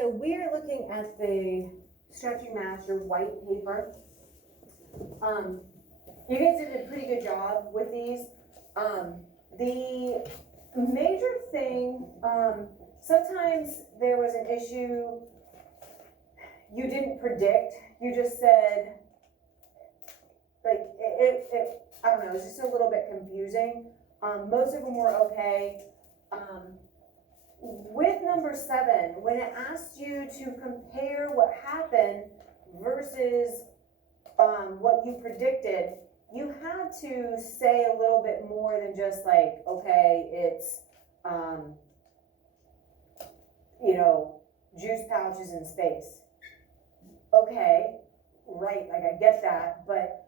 So we're looking at the Stretching Master white paper. You guys did a pretty good job with these. The major thing, sometimes there was an issue you didn't predict. You just said, like, I don't know, it's just a little bit confusing. Most of them were okay. With number 7, when it asked you to compare what happened versus what you predicted, you had to say a little bit more than just like, okay, it's, juice pouches in space. Okay, right, like I get that, but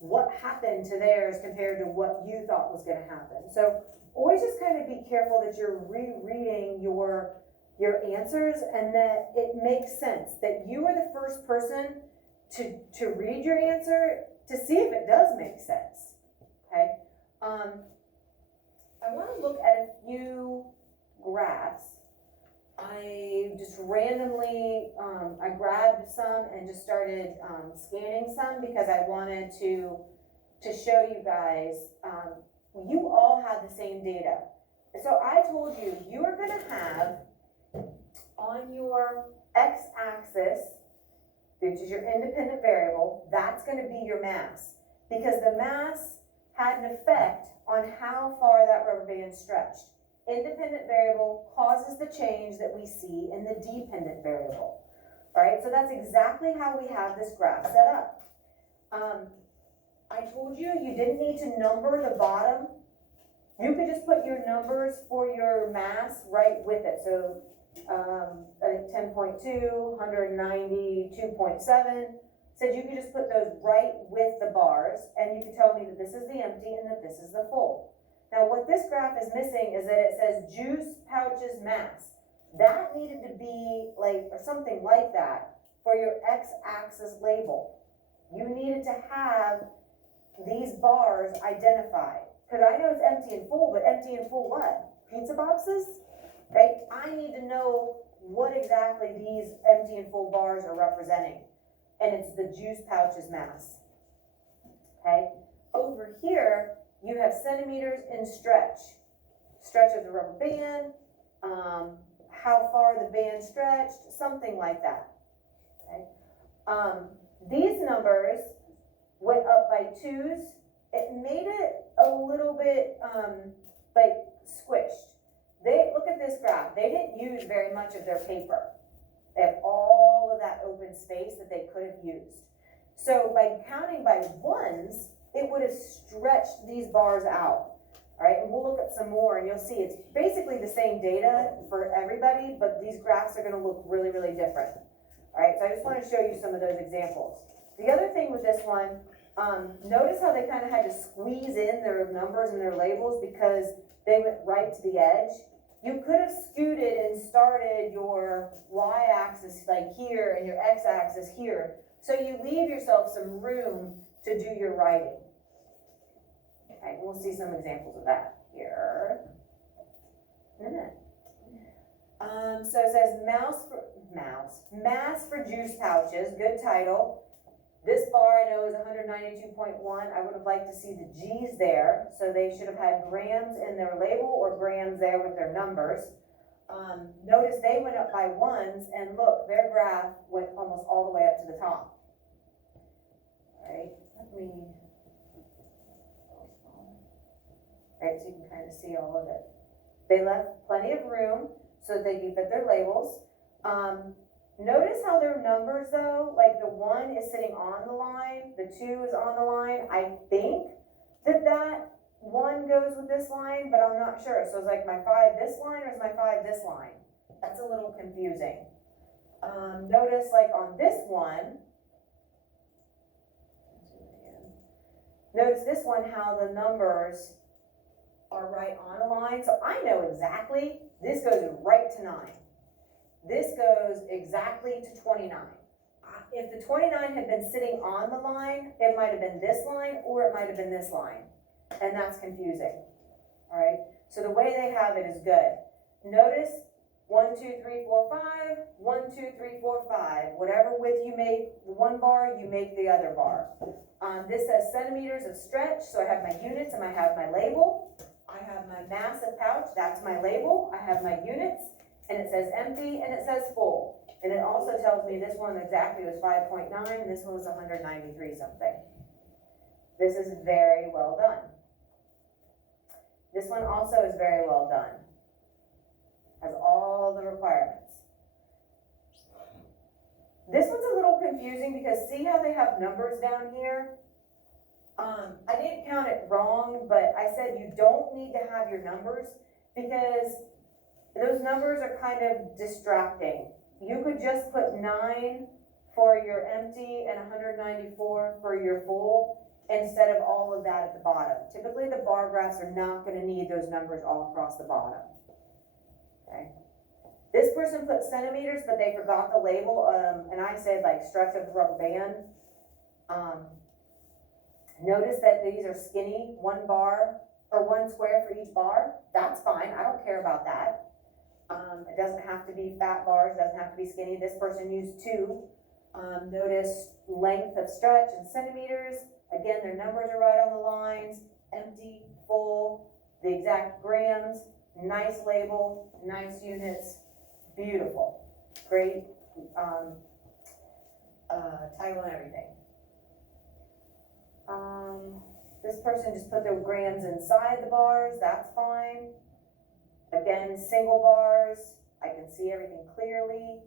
what happened to theirs compared to what you thought was gonna happen? So always just kind of be careful that you're rereading your answers and that it makes sense, that you are the first person to read your answer to see if it does make sense, okay? I want to look at a few graphs. I just randomly, I grabbed some and just started scanning some because I wanted to show you guys, you all have the same data. So I told you, you are gonna have on your x-axis, which is your independent variable, that's gonna be your mass. Because the mass had an effect on how far that rubber band stretched. Independent variable causes the change that we see in the dependent variable. All right, so that's exactly how we have this graph set up. I told you you didn't need to number the bottom. You could just put your numbers for your mass right with it. So I think 10.2, 190, 2.7. Said you could just put those right with the bars, and you could tell me that this is the empty and that this is the full. Now what this graph is missing is that it says juice pouches mass. That needed to be like, or something like that, for your x-axis label. You needed to have these bars identified. Because I know it's empty and full, but empty and full what? Pizza boxes? Right? I need to know what exactly these empty and full bars are representing. And it's the juice pouches mass. Okay? Over here, you have centimeters in stretch. Stretch of the rubber band, how far the band stretched, something like that. Okay? These numbers went up by 2s. It made it a little bit like squished. Look at this graph. They didn't use very much of their paper. They have all of that open space that they could have used. So by counting by 1s, it would have stretched these bars out. All right, and we'll look at some more and you'll see it's basically the same data for everybody, but these graphs are gonna look really, really different. All right, so I just wanna show you some of those examples. The other thing with this one, notice how they kind of had to squeeze in their numbers and their labels because they went right to the edge. You could have scooted and started your y-axis like here and your x-axis here, so you leave yourself some room to do your writing. Okay, we'll see some examples of that here in a minute. So it says mass for juice pouches, good title. This bar I know is 192.1. I would have liked to see the G's there, so they should have had grams in their label or grams there with their numbers. Notice they went up by 1s, and look, their graph went almost all the way up to the top. All right, so you can kind of see all of it. They left plenty of room so that they could fit their labels. Notice how their numbers though, like the 1 is sitting on the line, the 2 is on the line. I think that 1 goes with this line, but I'm not sure. So it's like my 5 this line or is my 5 this line? That's a little confusing. Notice like on this one, notice this one how the numbers are right on a line. So I know exactly, this goes right to 9. This goes exactly to 29. If the 29 had been sitting on the line, it might have been this line or it might have been this line. And that's confusing. All right, so the way they have it is good. Notice 1, 2, 3, 4, 5, 1, 2, 3, 4, 5. Whatever width you make one bar, you make the other bar. This says centimeters of stretch, so I have my units and I have my label. I have my massive pouch, that's my label. I have my units, and it says empty and it says full. And it also tells me this one exactly was 5.9 and this one was 193 something. This is very well done. This one also is very well done. Has all the requirements. This one's a little confusing because see how they have numbers down here? I didn't count it wrong, but I said you don't need to have your numbers because those numbers are kind of distracting. You could just put 9 for your empty and 194 for your full instead of all of that at the bottom. Typically the bar graphs are not going to need those numbers all across the bottom. Okay. This person put centimeters, but they forgot the label, and I said like stretch of the rubber band. Notice that these are skinny, 1 bar or 1 square for each bar. That's fine, I don't care about that. It doesn't have to be fat bars, doesn't have to be skinny. This person used 2. Notice length of stretch in centimeters. Again, their numbers are right on the lines, empty, full, the exact grams, nice label, nice units, beautiful, great title and everything. This person just put their grams inside the bars, that's fine. Again, single bars, I can see everything clearly.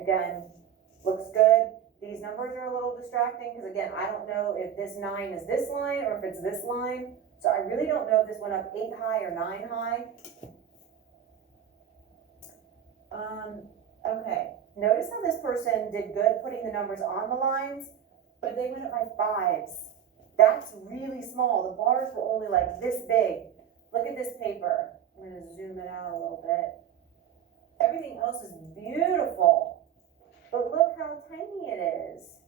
Again, looks good. These numbers are a little distracting because again, I don't know if this 9 is this line or if it's this line. So I really don't know if this went up 8 high or 9 high. Okay, notice how this person did good putting the numbers on the lines, but they went up by 5s. That's really small. The bars were only like this big. Look at this paper. I'm gonna zoom it out a little bit. Everything else is beautiful, but look how tiny it is.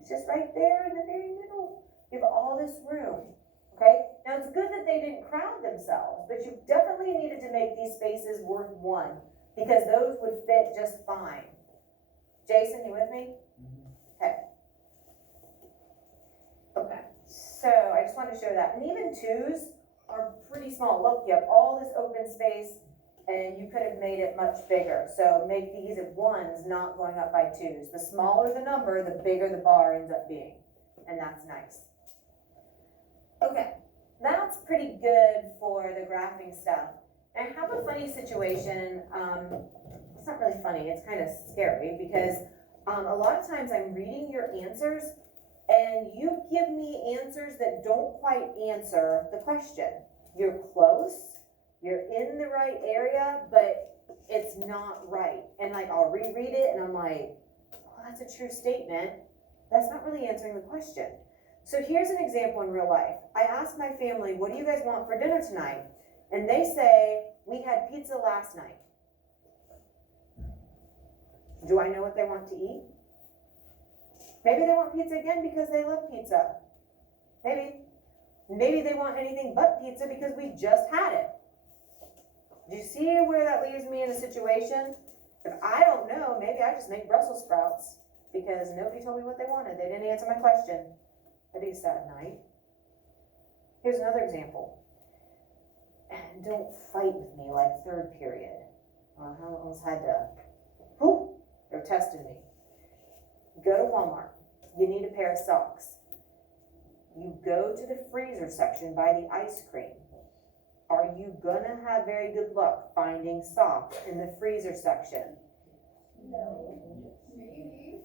It's just right there in the very middle. You have all this room, okay? Now it's good that they didn't crowd themselves, but you definitely needed to make these spaces worth 1 because those would fit just fine. Jason, you with me? Okay. Okay, so I just wanted to show that. And even 2s are pretty small. Look, you have all this open space and you could have made it much bigger. So make these at 1s, not going up by 2s. The smaller the number, the bigger the bar ends up being. And that's nice. Okay, that's pretty good for the graphing stuff. And I have a funny situation. It's not really funny, it's kind of scary because a lot of times I'm reading your answers and you give me answers that don't quite answer the question. You're close, you're in the right area, but it's not right. And like I'll reread it and I'm like, well, that's a true statement. That's not really answering the question. So here's an example in real life. I asked my family, what do you guys want for dinner tonight? And they say, we had pizza last night. Do I know what they want to eat? Maybe they want pizza again because they love pizza. Maybe. Maybe they want anything but pizza because we just had it. Do you see where that leaves me in a situation? If I don't know, maybe I just make Brussels sprouts because nobody told me what they wanted. They didn't answer my question. That'd be a sad night. Here's another example. And don't fight with me like 3rd period. I almost had to, whew, they're testing me. Go to Walmart. You need a pair of socks. You go to the freezer section by the ice cream. Are you gonna have very good luck finding socks in the freezer section? No. Maybe.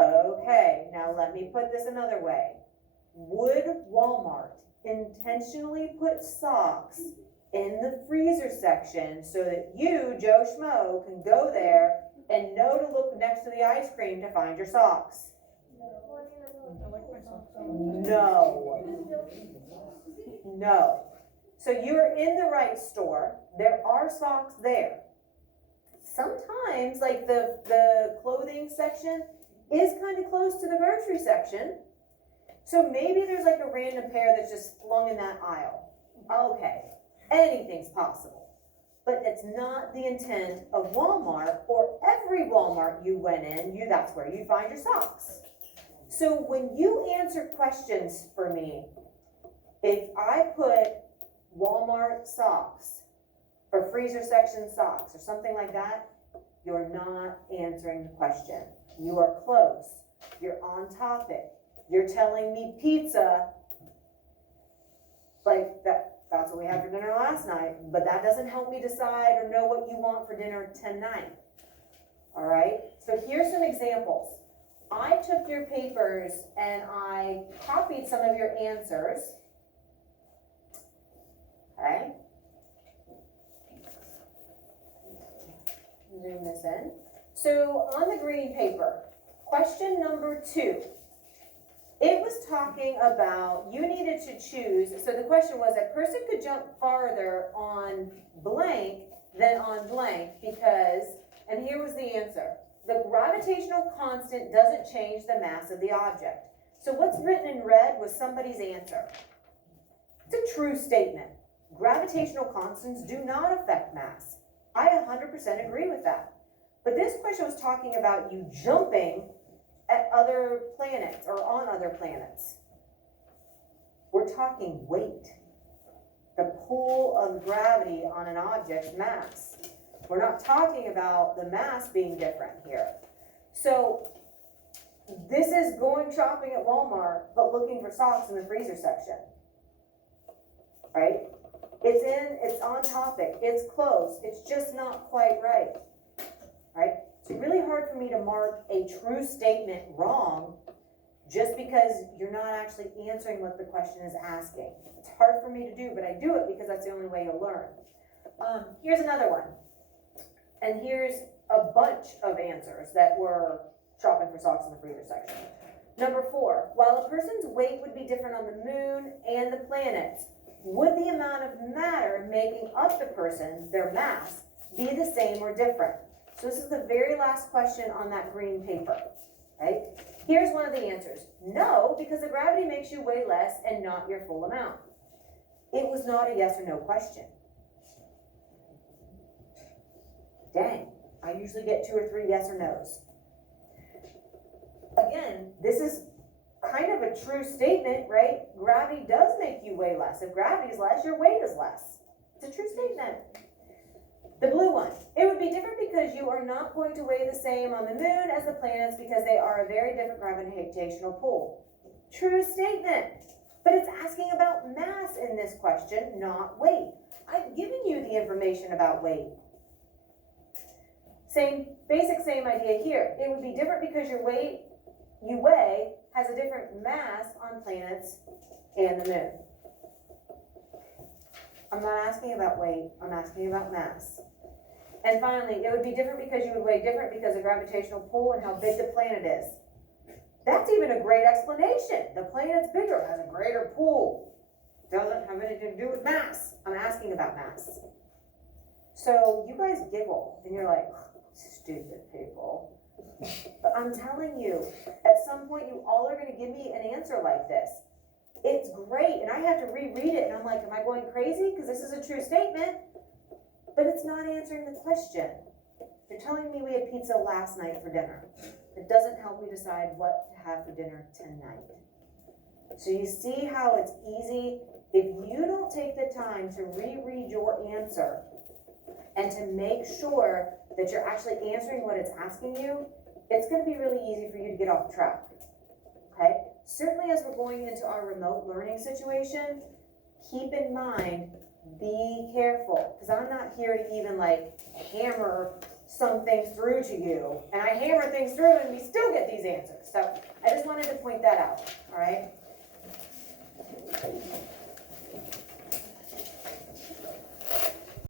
Okay, now let me put this another way. Would Walmart intentionally put socks in the freezer section so that you, Joe Schmo, can go there and know to look next to the ice cream to find your socks? No. No. So you're in the right store. There are socks there. Sometimes, like the clothing section is kind of close to the grocery section. So maybe there's like a random pair that's just flung in that aisle. Okay. anything's possible. But it's not the intent of Walmart or every Walmart you went in, that's where you find your socks. So when you answer questions for me, if I put Walmart socks or freezer section socks or something like that, you're not answering the question. You are close. You're on topic. You're telling me pizza, like that's what we had for dinner last night, but that doesn't help me decide or know what you want for dinner tonight. All right? So here's some examples. I took your papers and I copied some of your answers. Okay? Zoom this in. So on the green paper, question number 2. It was talking about you needed to choose, so the question was a person could jump farther on blank than on blank because, and here was the answer, the gravitational constant doesn't change the mass of the object. So what's written in red was somebody's answer. It's a true statement. Gravitational constants do not affect mass. I 100% agree with that. But this question was talking about you jumping at other planets or on other planets. We're talking weight. The pull of gravity on an object's mass. We're not talking about the mass being different here. So this is going shopping at Walmart, but looking for socks in the freezer section. Right? It's on topic, it's close, it's just not quite right. Right? It's really hard for me to mark a true statement wrong just because you're not actually answering what the question is asking. It's hard for me to do, but I do it because that's the only way you'll learn. Here's another one. And here's a bunch of answers that were shopping for socks in the freezer section. Number 4, while a person's weight would be different on the moon and the planets, would the amount of matter making up the person, their mass, be the same or different? So this is the very last question on that green paper, right? Here's one of the answers. No, because the gravity makes you weigh less and not your full amount. It was not a yes or no question. Dang, I usually get 2 or 3 yes or no's. Again, this is kind of a true statement, right? Gravity does make you weigh less. If gravity is less, your weight is less. It's a true statement. The blue one, it would be different because you are not going to weigh the same on the moon as the planets because they are a very different gravitational pull. True statement, but it's asking about mass in this question, not weight. I've given you the information about weight. Basic same idea here. It would be different because your weight, you weigh, has a different mass on planets and the moon. I'm not asking about weight, I'm asking about mass. And finally, it would be different because you would weigh different because of gravitational pull and how big the planet is. That's even a great explanation. The planet's bigger, has a greater pull. Doesn't have anything to do with mass. I'm asking about mass. So you guys giggle and you're like, stupid people. But I'm telling you, at some point you all are gonna give me an answer like this. It's great, and I have to reread it and I'm like, am I going crazy? Because this is a true statement. But it's not answering the question. You're telling me we had pizza last night for dinner. It doesn't help me decide what to have for dinner tonight. So you see how it's easy? If you don't take the time to reread your answer and to make sure that you're actually answering what it's asking you, it's going to be really easy for you to get off track. Okay? Certainly as we're going into our remote learning situation, keep in mind, be careful, because I'm not here to even like hammer some things through to you, and I hammer things through and we still get these answers. So I just wanted to point that out, all right?